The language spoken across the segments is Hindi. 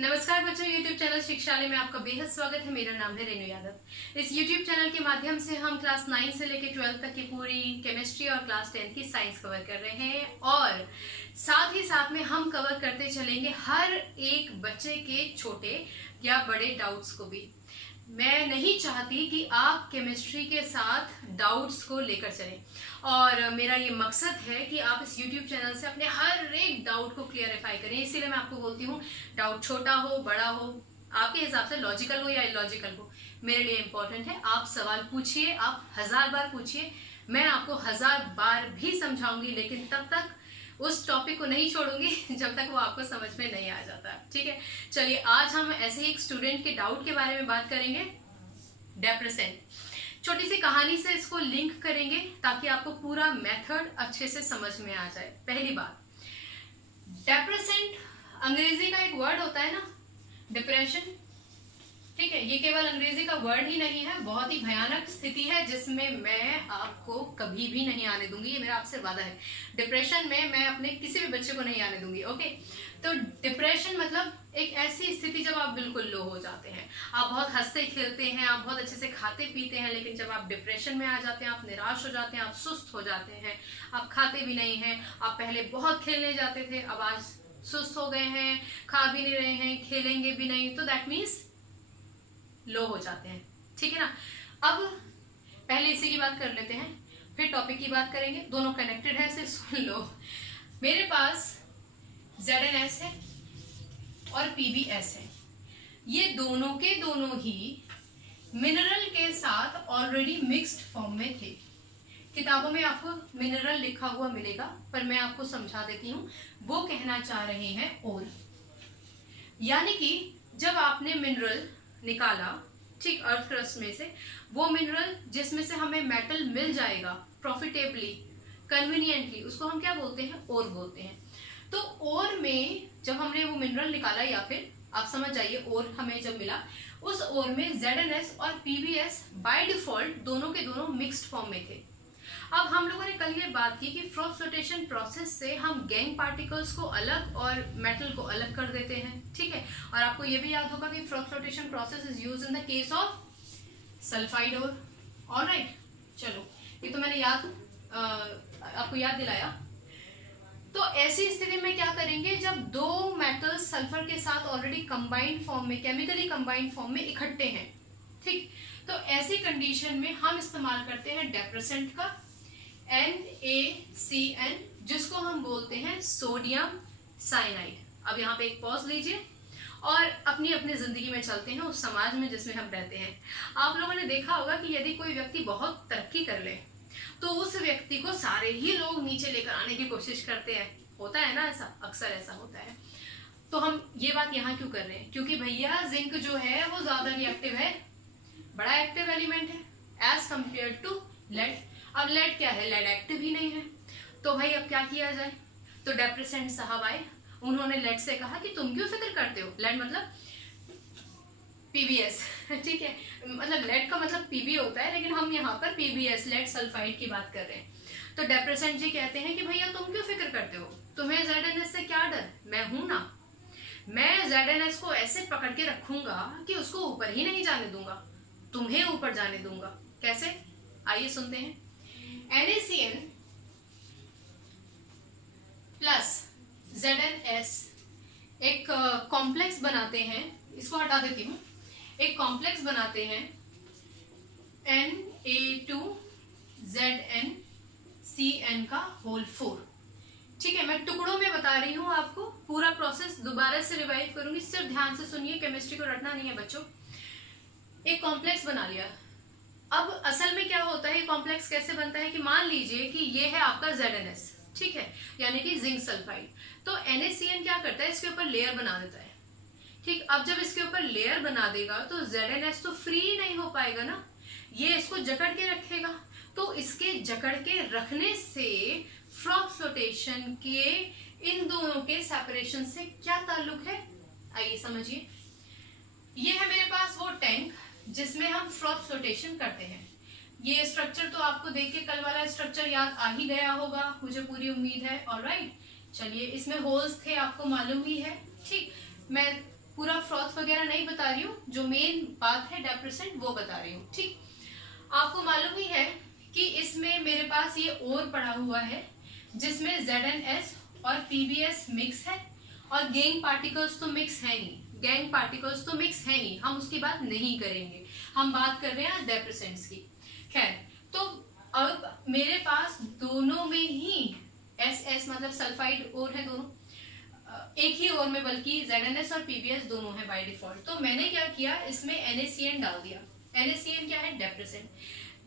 नमस्कार बच्चों, YouTube चैनल शिक्षालय में आपका बेहद स्वागत है। मेरा नाम है रेणु यादव। इस YouTube चैनल के माध्यम से हम क्लास 9 से लेकर 12 तक की पूरी केमिस्ट्री और क्लास 10 की साइंस कवर कर रहे हैं और साथ ही साथ में हम कवर करते चलेंगे हर एक बच्चे के छोटे या बड़े डाउट्स को भी। मैं नहीं चाहती कि आप केमिस्ट्री के साथ डाउट्स को लेकर चलें और मेरा ये मकसद है कि आप इस YouTube चैनल से अपने हर एक डाउट को क्लियरिफाई करें। इसीलिए मैं आपको बोलती हूँ, डाउट छोटा हो बड़ा हो, आपके हिसाब से लॉजिकल हो या इलॉजिकल हो, मेरे लिए इम्पोर्टेंट है आप सवाल पूछिए। आप 1000 बार पूछिए, मैं आपको 1000 बार भी समझाऊंगी, लेकिन तब तक उस टॉपिक को नहीं छोड़ूंगी जब तक वो आपको समझ में नहीं आ जाता। ठीक है, चलिए आज हम ऐसे ही एक स्टूडेंट के डाउट के बारे में बात करेंगे। डेप्रेसेंट, छोटी सी कहानी से इसको लिंक करेंगे ताकि आपको पूरा मेथड अच्छे से समझ में आ जाए। पहली बात, डेप्रेसेंट अंग्रेजी का एक वर्ड होता है ना, डिप्रेशन। ठीक है, ये केवल अंग्रेजी का वर्ड ही नहीं है, बहुत ही भयानक स्थिति है जिसमें मैं आपको कभी भी नहीं आने दूंगी। ये मेरा आपसे वादा है। डिप्रेशन में मैं अपने किसी भी बच्चे को नहीं आने दूंगी। ओके, तो डिप्रेशन मतलब एक ऐसी स्थिति जब आप बिल्कुल लो हो जाते हैं, आप बहुत हंसते खेलते हैं, आप बहुत अच्छे से खाते पीते हैं, लेकिन जब आप डिप्रेशन में आ जाते हैं, आप निराश हो जाते हैं, आप सुस्त हो जाते हैं, आप खाते भी नहीं हैं। आप पहले बहुत खेलने जाते थे, अब आज सुस्त हो गए हैं, खा भी नहीं रहे हैं, खेलेंगे भी नहीं, तो दैट मीन्स लो हो जाते हैं। ठीक है ना। अब पहले इसी की बात कर लेते हैं, फिर टॉपिक की बात करेंगे। दोनों कनेक्टेड है, सिर्फ सुन लो। मेरे पास ZNS है और PBS है। ये दोनों के दोनों ही मिनरल के साथ ऑलरेडी मिक्स्ड फॉर्म में थे। किताबों में आपको मिनरल लिखा हुआ मिलेगा, पर मैं आपको समझा देती हूं। वो कहना चाह रहे हैं और, यानी कि जब आपने मिनरल निकाला, ठीक, अर्थ क्रस्ट में से, वो मिनरल जिसमें से हमें मेटल मिल जाएगा प्रॉफिटेबली, कन्वीनियंटली, उसको हम क्या बोलते हैं? ओर बोलते हैं। तो ओर में जब हमने वो मिनरल निकाला, या फिर आप समझ जाइए ओर हमें जब मिला, उस ओर में ZNS और PBS बाय डिफॉल्ट दोनों के दोनों मिक्स्ड फॉर्म में थे। अब हम लोगों ने कल ये बात की कि फ्रॉक फ्लोटेशन प्रोसेस से हम गैंग पार्टिकल्स को अलग और मेटल को अलग कर देते हैं। ठीक है, और आपको ये भी याद होगा कि froth flotation process is used in the case of sulphide ore. Alright, चलो ये तो मैंने आपको याद दिलाया। तो ऐसी स्थिति में क्या करेंगे, जब दो मेटल्स सल्फर के साथ ऑलरेडी कंबाइंड फॉर्म में, केमिकली कंबाइंड फॉर्म में इकट्ठे हैं, ठीक, तो ऐसी कंडीशन में हम इस्तेमाल करते हैं डेप्रेसेंट का, NaCN, जिसको हम बोलते हैं सोडियम साइनाइड। अब यहाँ पे एक पॉज लीजिए और अपनी अपनी जिंदगी में चलते हैं उस समाज में जिसमें हम रहते हैं। आप लोगों ने देखा होगा कि यदि कोई व्यक्ति बहुत तरक्की कर ले तो उस व्यक्ति को सारे ही लोग नीचे लेकर आने की कोशिश करते हैं। होता है ना ऐसा, अक्सर ऐसा होता है। तो हम ये बात यहाँ क्यों कर रहे हैं? क्योंकि भैया जिंक जो है वो ज्यादा रिएक्टिव है, बड़ा एक्टिव एलिमेंट है एज कंपेयर टू लेड। अब लेड क्या है? लेड एक्टिव ही नहीं है। तो भाई अब क्या किया जाए? तो डेप्रेसेंट साहब आए, उन्होंने लेड से कहा कि तुम क्यों फिक्र करते हो? लेड मतलब PBS, ठीक है, मतलब लेड का मतलब PB होता है, लेकिन हम यहाँ पर PBS, लेड सल्फाइड की बात कर रहे हैं। तो डेप्रेसेंट जी कहते हैं कि भैया तुम क्यों फिक्र करते हो? तुम्हें ZNS से क्या डर? मैं हूं ना, मैं ZNS को ऐसे पकड़ के रखूंगा कि उसको ऊपर ही नहीं जाने दूंगा, तुम्हें ऊपर जाने दूंगा। कैसे? आइए सुनते हैं। NaCN प्लस ZNS एक कॉम्प्लेक्स बनाते हैं, इसको हटा देती हूं, एक कॉम्प्लेक्स बनाते हैं Na2ZnCN का होल 4। ठीक है, मैं टुकड़ों में बता रही हूं आपको, पूरा प्रोसेस दोबारा से रिवाइव करूंगी, सिर्फ ध्यान से सुनिए, केमिस्ट्री को रटना नहीं है बच्चों। एक कॉम्प्लेक्स बना लिया। अब असल में क्या होता है, कॉम्प्लेक्स कैसे बनता है कि मान लीजिए कि ये है आपका ZNS, ठीक है, यानी कि जिंक सल्फाइड। तो NaCN क्या करता है, इसके ऊपर लेयर बना देता है। ठीक, अब जब इसके ऊपर लेयर बना देगा तो ZNS तो फ्री नहीं हो पाएगा ना, ये इसको जकड़ के रखेगा। तो इसके जकड़ के रखने से फ्रॉक फ्लोटेशन के इन दोनों के सेपरेशन से क्या ताल्लुक है, आइए समझिए। ये है मेरे पास वो टैंक जिसमें हम फ्रॉक फ्लोटेशन करते हैं। ये स्ट्रक्चर तो आपको देख के कल वाला स्ट्रक्चर याद आ ही गया होगा, मुझे पूरी उम्मीद है। ऑलराइट, चलिए, इसमें होल्स थे आपको मालूम ही है। ठीक, मैं पूरा फ्रॉथ वगैरह नहीं बता रही हूँ, जो मेन बात है डेप्रेसेंट वो बता रही हूँ। ठीक, आपको मालूम ही है कि इसमें मेरे पास ये और पड़ा हुआ है जिसमें ZnS और PbS मिक्स है, और गैंग पार्टिकल्स तो मिक्स है ही, गैंग पार्टिकल्स तो मिक्स है ही, हम उसकी बात नहीं करेंगे, हम बात कर रहे हैं डेप्रेसेंट्स की। खैर, तो अब मेरे पास दोनों में ही SS मतलब सल्फाइड और है दोनों, एक ही और में, बल्कि ZnS और PbS दोनों है बाय डिफॉल्ट। तो मैंने क्या किया, इसमें NaCN डाल दिया। NaCN क्या है, डेप्रेसेंट।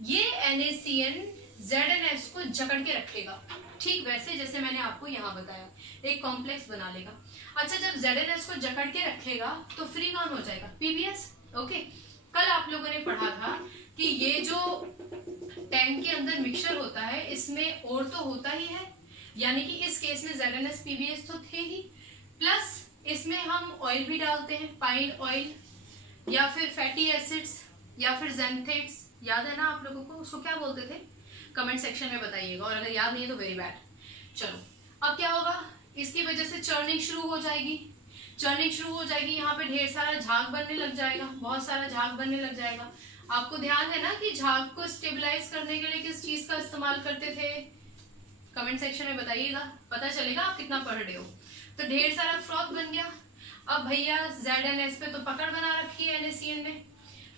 ये NaCN ZnS को जकड़ के रखेगा, ठीक वैसे जैसे मैंने आपको यहाँ बताया, एक कॉम्प्लेक्स बना लेगा। अच्छा, जब ZnS को जकड़ के रखेगा तो फ्री कौन हो जाएगा, PbS। ओके, कल आप लोगों ने पढ़ा था कि ये जो टैंक के अंदर मिक्सचर होता है इसमें और तो होता ही है, यानी कि इस केस में ZnS PbS तो थे ही, प्लस इसमें हम ऑयल भी डालते हैं, पाइन ऑयल या फिर फैटी एसिड्स या फिर ज़ैंथेट्स, याद है ना आप लोगों को, उसको क्या बोलते थे, कमेंट सेक्शन में बताइएगा, और अगर याद नहीं है तो वेरी बैड। चलो, अब क्या होगा, इसकी वजह से चर्निंग शुरू हो जाएगी, चर्निंग शुरू हो जाएगी, यहाँ पे ढेर सारा झाग बनने लग जाएगा, बहुत सारा झाग बनने लग जाएगा। आपको ध्यान है ना कि झाग को स्टेबलाइज करने के लिए किस चीज का इस्तेमाल करते थे, कमेंट सेक्शन में बताइएगा, पता चलेगा आप कितना पढ़ रहे हो। तो ढेर सारा फ्रॉथ बन गया। अब भैया ZnS पे तो पकड़ बना रखी है NaCN ने,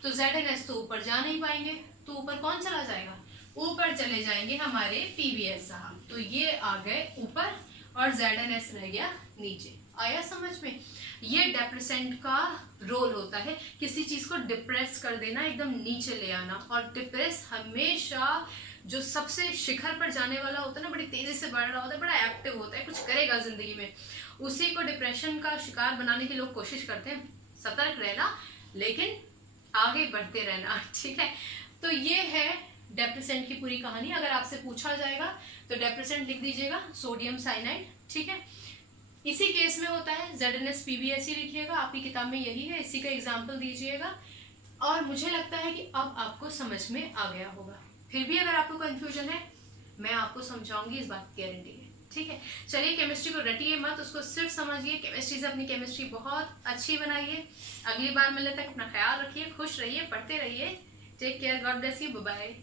तो ZnS तो ऊपर जा नहीं पाएंगे, तो ऊपर कौन चला जाएगा, ऊपर चले जाएंगे हमारे PbS साहब, तो ये आ गए ऊपर और ZnS रह गया नीचे। आया समझ में, ये डेप्रेसेंट का रोल होता है, किसी चीज को डिप्रेस कर देना, एकदम नीचे ले आना। और डिप्रेस हमेशा जो सबसे शिखर पर जाने वाला होता है ना, बड़ी तेजी से बढ़ रहा होता है, बड़ा एक्टिव होता है, कुछ करेगा जिंदगी में, उसी को डिप्रेशन का शिकार बनाने की लोग कोशिश करते हैं। सतर्क रहना, लेकिन आगे बढ़ते रहना, ठीक है। तो ये है डेप्रेसेंट की पूरी कहानी। अगर आपसे पूछा जाएगा तो डेप्रेसेंट लिख दीजिएगा सोडियम साइनाइड, ठीक है। इसी केस में होता है ZnS PbS ही लिखिएगा, आपकी किताब में यही है, इसी का एग्जाम्पल दीजिएगा। और मुझे लगता है कि अब आपको समझ में आ गया होगा। फिर भी अगर आपको कंफ्यूजन है, मैं आपको समझाऊंगी, इस बात की गारंटी है, ठीक है। चलिए, केमिस्ट्री को रटिए मत, उसको सिर्फ समझिए, केमिस्ट्री से अपनी केमिस्ट्री बहुत अच्छी बनाइए। अगली बार मिलने तक अपना ख्याल रखिए, खुश रहिए, पढ़ते रहिए। Take care, God bless you, bye bye.